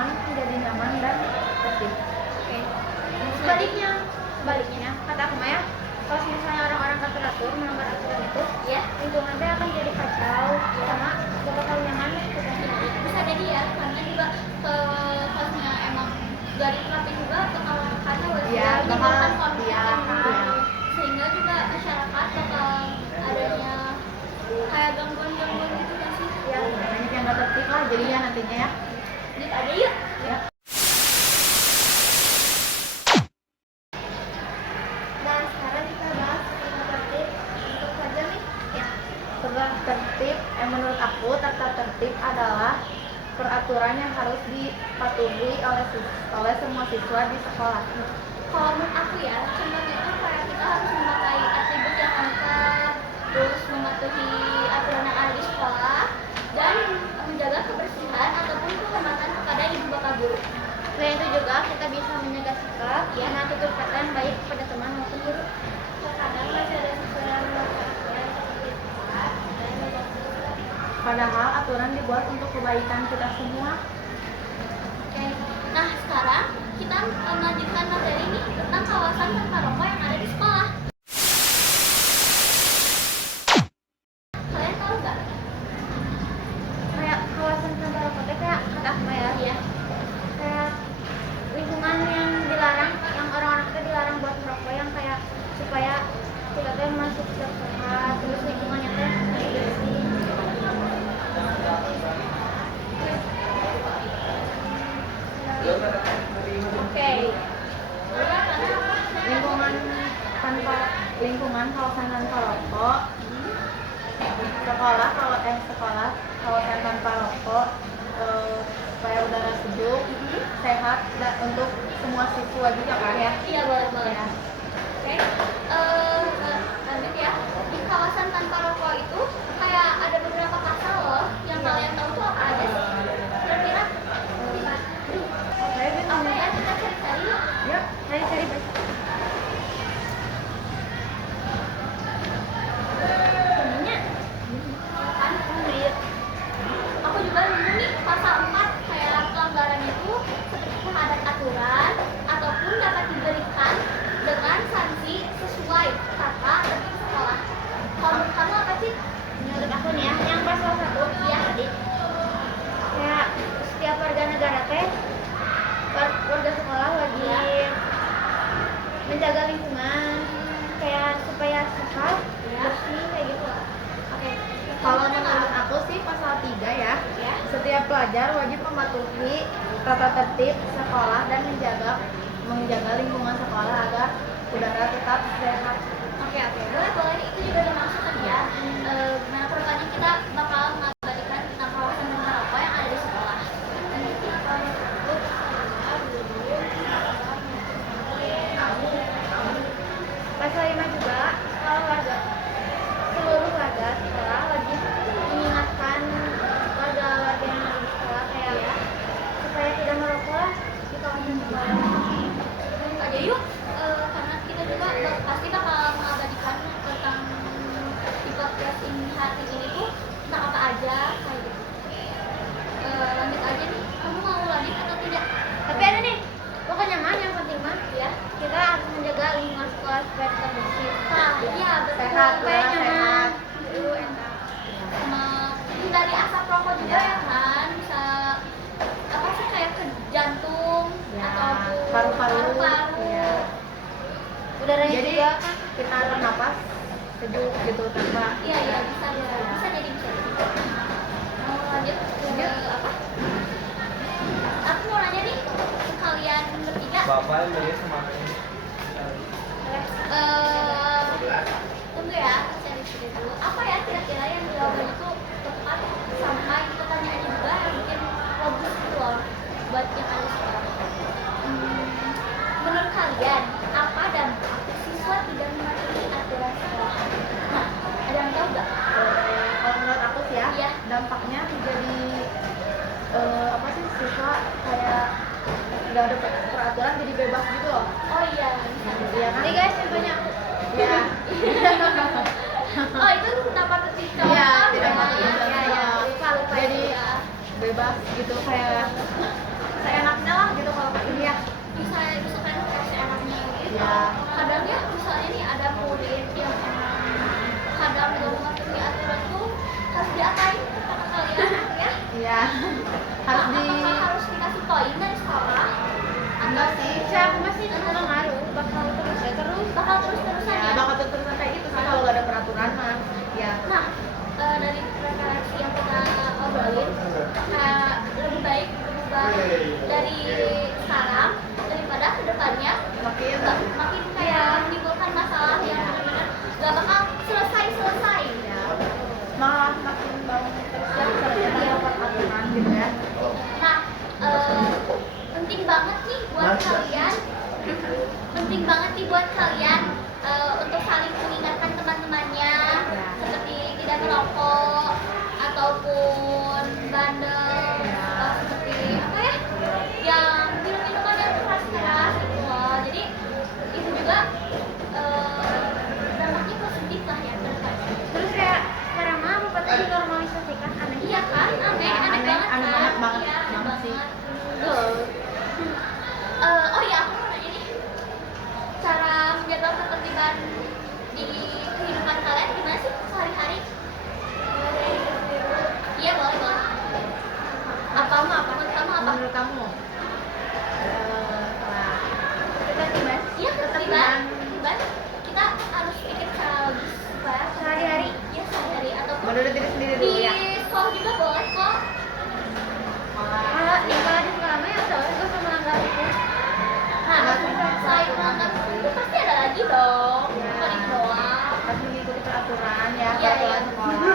aman menjadi nyaman dan tertib. Oke. Sebaliknya kata aku Maya, kalau misalnya orang-orang gak teratur melanggar aturan itu, Ya, lingkungannya akan jadi kacau, sama gak bakal nyaman kita. bisa jadi ya, karena juga kalau misalnya emang gak diterapin juga bakal kacau Iya, menimbulkan bakal, konflik iya, yang iya. sehingga juga masyarakat bakal adanya kayak gangguan-gangguan gitu kan sih. Ya, banyak yang gak tertib lah jadinya nantinya ya. Jadi ada yuk. Ya. Dan sekarang kita bahas tata tertib untuk pelajar nih. Ya. Tata tertib, menurut aku tata tertib adalah peraturan yang harus dipatuhi oleh semua siswa di sekolah. Kalau menurut aku ya, contohnya itu kayak kita harus memakai atribut yang lengkap, terus mematuhi aturan yang ada di sekolah, dan menjaga kebersihan ataupun kehormatan kepada ibu bapak guru. Selain itu juga kita bisa menjaga sikap, karena tutur kata yang baik kepada teman maupun guru. Terkadang masih ada siswa yang melakukan aturan seperti sholat dan membaca surat. Padahal aturan dibuat untuk kebaikan kita semua. Oke, nah sekarang kita melanjutkan materi ini tentang kawasan tanpa rokok yang ada di sekolah. Kalian tahu nggak? Kayak kawasan tanpa rokok teh kayak kata aku Maya, Iya. kayak lingkungan yang dilarang, yang orang-orang kita dilarang buat merokok, yang kayak supaya kita teh masuk sehat, terus lingkungannya teh bersih. Oke. Lingkungan kawasan tanpa rokok, sekolah kawasan tanpa rokok, supaya udara sejuk, sehat dan untuk semua siswa juga kan ya. Iya, boleh. Ya. Oke. Lanjut ya. Di kawasan tanpa rokok itu kayak ada beberapa pasal loh yang kalian tahu tuh apa aja sih? Kira-kira? Oke, Apa ya? Kita cari-cari yuk. yuk. Cari-cari baca. Sebenarnya kan aku juga nemu nih pasal 4 kayak pelanggaran itu seperti terhadap aturan ataupun dapat diberikan dengan sanksi sesuai tata tertib sekolah. Kalau menurut kamu apa sih? Menurut aku nih ya, yang pasal 1 Iya, tadi. kayak setiap warga negara teh, warga sekolah wajib menjaga lingkungan kayak supaya sehat, bersih kayak gitu. Oke. Kalau menurut aku sih pasal 3 ya. Ya. Setiap pelajar wajib mematuhi tata tertib sekolah dan menjaga lingkungan sekolah agar udara tetap sehat. Oke. Boleh. Itu juga termasuk tadi ya. Gimana programnya kita bakal mengabadikan tentang kawasan tanpa rokok yang ada di sekolah. Pasal 5 juga, seluruh warga sekolah wajib mengingatkan warga-warga yang ada di sekolah kayak supaya tidak merokok di kawasan sekolah. Aja yuk, karena kita juga pasti bakal mengabadikan tentang di podcast ini hari ini tuh tentang apa aja kayak gitu. Lanjut aja nih, kamu mau lanjut atau tidak? Tapi ada nih, pokoknya mah yang penting mah Ya. kita harus menjaga lingkungan sekolah supaya tetap bersih. Iya betul. Sehat, Supaya udara nyaman. sehat. Enak. Sama hindari asap rokok juga Ya. ya kan, bisa apa sih kayak ke jantung Ya, ataupun paru-paru. paru-paru. Ya. Udaranya Jadi juga kita bernapas sejuk gitu tanpa. Iya bisa jadi. Mau lanjut ke apa? Aku mau nanya nih ke kalian bertiga. Bapak yang dari semangatnya. Tunggu ya, cari dulu. Apa ya kira-kira yang jawabannya itu tepat sampai pertanyaannya juga yang mungkin logis gitu loh buat yang ada sekolah. Menurut kalian apa dampak siswa tidak mematuhi aturan sekolah? Nah, ada yang tahu nggak? Kalau menurut aku sih ya, Iya. dampaknya jadi apa sih, siswa kayak nggak ada peraturan jadi bebas gitu loh. Oh iya, bisa. Iya kan? nih guys contohnya. Ya. Oh itu kenapa ketika Iya, tidak patut ya, dicontoh. lupa Jadi ya. bebas gitu kayak saya dari sekarang daripada kedepannya makin makin kayak menimbulkan masalah yang benar-benar gak bakal selesai ya malah makin bangun terus ya misalnya peraturan gitu ya. nah penting banget nih buat kalian untuk saling mengingatkan teman-temannya seperti tidak merokok ataupun bandel seperti apa ya yang minum-minuman yang keras-keras gitu loh. Jadi itu juga dampaknya positif lah ya ke depan. Terus kayak sekarang mah apa tadi normalisasikan aneh. Iya kan, aneh banget kan. banget Iya, aneh banget sih. banget. Terus, oh iya aku mau nanya nih, cara menjaga ketertiban di kehidupan kalian gimana sih sehari-hari? Iya boleh. Apa menurut kamu apa? Menurut kamu Ketertiban Iya ketertiban. Kita harus pikir secara logis supaya sehari-hari. ya sehari-hari ataupun menurut diri sendiri di dulu ya. sekolah juga boleh kok. Kalau di sekolah mah ya soalnya gue sama melanggar hukum. Nah, selain melanggar hukum itu pasti ada lagi dong, bukan itu doang. Harus mengikuti peraturan ya, Iya, peraturan sekolah.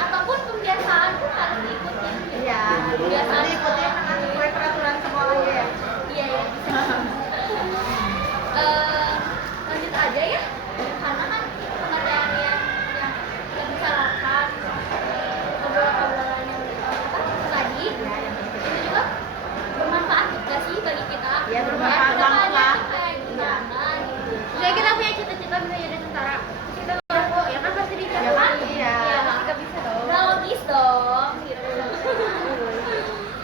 Ataupun pembiasaan pun harus diikutin. Iya, Kebiasaan diikuti dengan sesuai peraturan sekolahnya ya. Iya bisa. Lanjut aja ya, karena kan pemateri yang kita bicarakan obrolan-obrolan yang tadi itu juga bermanfaat juga sih bagi kita. Iya, bermanfaat Kedepannya banget lah. kayak gimana gitu. Jadi kita punya cita-cita bisa jadi tentara. Terus kita ngerokok, ya kan pasti Ya dicapai. kan? Iya. Pasti gak bisa dong. Udah logis dong gitu.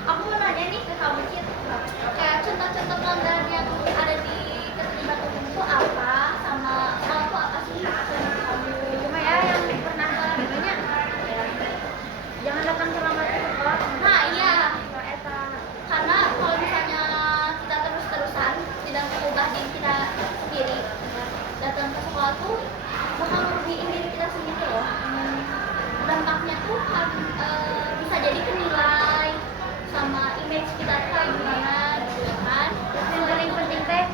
Aku mau nanya nih ke kamu Cit, kayak contoh-contoh pelanggaran yang ada di ketertiban umum itu apa, sama kalau itu apa sih menurut kamu? Cuma ya yang pernah namanya jangan datang terlambat ke sekolah. Nah iya, Eta karena kalau misalnya kita terus-terusan tidak mengubah diri kita sendiri, datang ke sekolah tuh bakal merugiin diri kita sendiri loh. Dampaknya tuh kan bisa jadi ke nilai sama image kita tuh kayak gimana gitu ya kan. yang paling penting teh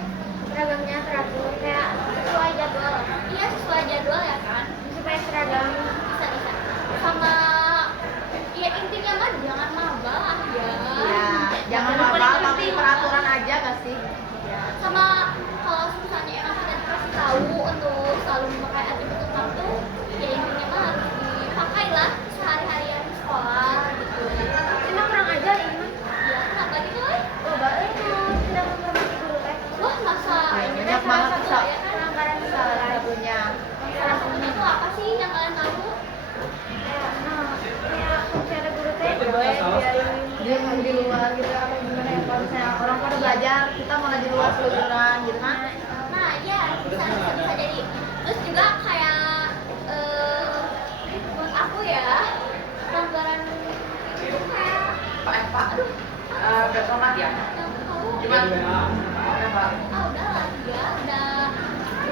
seragamnya teratur kayak sesuai jadwal. Iya sesuai jadwal ya kan, Supaya seragam bisa sama ya intinya mah jangan maba aja. Iya, jangan Yang paling mabal, tapi penting. peraturan aja gak sih? Ya. Sama kalau misalnya emang kita dikasih tahu untuk selalu memakai atribut utama tuh ya intinya mah harus dipakai lah sehari-harian di sekolah gitu. emang kurang ajar ini mah. Ya kenapa gitu lah? Coba tidak menghormati guru teh. Wah masa Ya, ini banyak teh banget salah tuh, satu ya kan? Pelanggaran Salah salah. satunya. Salah satunya tuh apa sih yang kalian tahu? Kayak kayak kalau ada guru teh biarin Dia mau di luar gitu apa gimana ya? Kalau misalnya orang pada belajar, kita malah di luar keluyuran gitu kan? Nah iya bisa jadi. Terus juga kayak menurut aku ya pelanggaran itu kayak aduh Bertomat ya? yang tahu Gimana? udah lah dia udah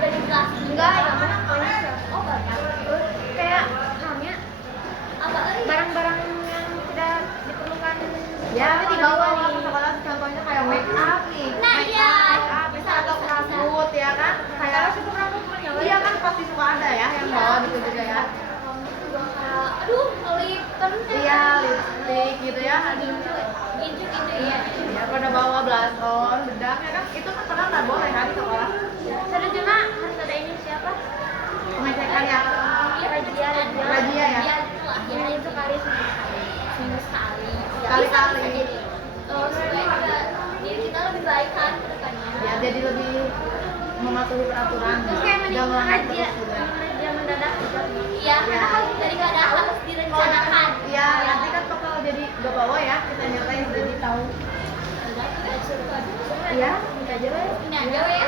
dijelasin enggak yang mana polisi. oh banyak Terus kayak halnya apa lagi barang-barang yang tidak diperlukan. Ya, Tapi dibawa nih. ke sekolah contohnya kayak make up nih. Nah, Make iya. up, bisa atau rambut ya kan? Kayak Cukup rambut mah ya, iya kan pasti suka ada ya yang bawa gitu juga ya. aduh lip Iya, lipstick gitu ya. Aduh. gitu ya Ya pada bawa blush on, bedak ya kan? Itu kan padahal nggak boleh kan di sekolah. Seru juga harus ada ini siapa? Pengecekan ya. Razia. Razia ya? Iya itu lah Ya itu kali sih. seminggu sekali Sekali-kali. Bisa jadi supaya juga diri kita lebih baik kan ke depannya Ya jadi lebih mematuhi peraturan. Terus kayak Jangan mending melanggar razia, terus juga. razia mendadak juga. iya karena kalau dari nggak ada harus direncanakan Iya, nanti kan kalau jadi gak bawa ya, kita nyatain jadi tahu. udah suruh aja Iya, kita aja lah. ini aja weh